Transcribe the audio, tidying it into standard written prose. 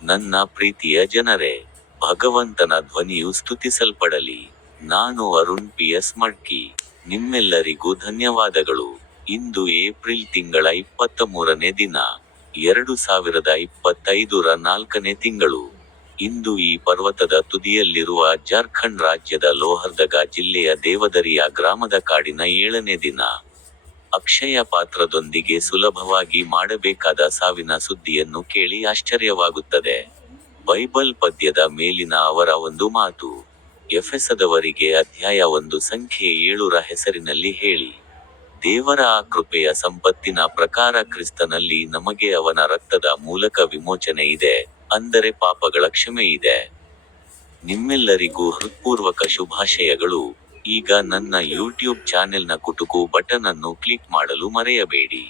ನನ್ನ ಪ್ರೀತಿಯ ಜನರೇ, ಭಗವಂತನ ಧ್ವನಿಯು ಸ್ತುತಿಸಲ್ಪಡಲಿ. ನಾನು ಅರುಣ್ PS ಮಡ್ಕಿ. ನಿಮ್ಮೆಲ್ಲರಿಗೂ ಧನ್ಯವಾದಗಳು. ಇಂದು ಏಪ್ರಿಲ್ ತಿಂಗಳ 23ನೇ ದಿನ, 2025ರ 4ನೇ ತಿಂಗಳು. ಇಂದು ಈ ಪರ್ವತದ ತುದಿಯಲ್ಲಿರುವ ಜಾರ್ಖಂಡ್ ರಾಜ್ಯದ ಲೋಹರ್ದಗಾ ಜಿಲ್ಲೆಯ ದೇವದರಿಯಾ ಗ್ರಾಮದ ಕಾಡಿನ 7ನೇ ದಿನ. ಅಕ್ಷಯ ಪಾತ್ರದೊಂದಿಗೆ ಸುಲಭವಾಗಿ ಮಾಡಬೇಕಾದ ಸಾವಿನ ಸುದ್ದಿಯನ್ನು ಕೇಳಿ ಆಶ್ಚರ್ಯವಾಗುತ್ತದೆ. ಬೈಬಲ್ ಪದ್ಯದ ಮೇಲಿನ ಅವರ ಒಂದು ಮಾತು. ಎಫೆಸದವರಿಗೆ ಅಧ್ಯಾಯ 1 ಸಂಖ್ಯೆ 7ರ ಹೆಸರಿನಲ್ಲಿ ಹೇಳಿ. ದೇವರ ಆ ಕೃಪೆಯ ಸಂಪತ್ತಿನ ಪ್ರಕಾರ ಕ್ರಿಸ್ತನಲ್ಲಿ ನಮಗೆ ಅವನ ರಕ್ತದ ಮೂಲಕ ವಿಮೋಚನೆ ಇದೆ, ಅಂದರೆ ಪಾಪಗಳ ಕ್ಷಮೆ ಇದೆ. ನಿಮ್ಮೆಲ್ಲರಿಗೂ ಹೃತ್ಪೂರ್ವಕ ಶುಭಾಶಯಗಳು. ಈಗ ನನ್ನ ಯೂಟ್ಯೂಬ್ ಚಾನೆಲ್ನ ಕುಟುಕು ಬಟನ್ ಅನ್ನು ಕ್ಲಿಕ್ ಮಾಡಲು ಮರೆಯಬೇಡಿ.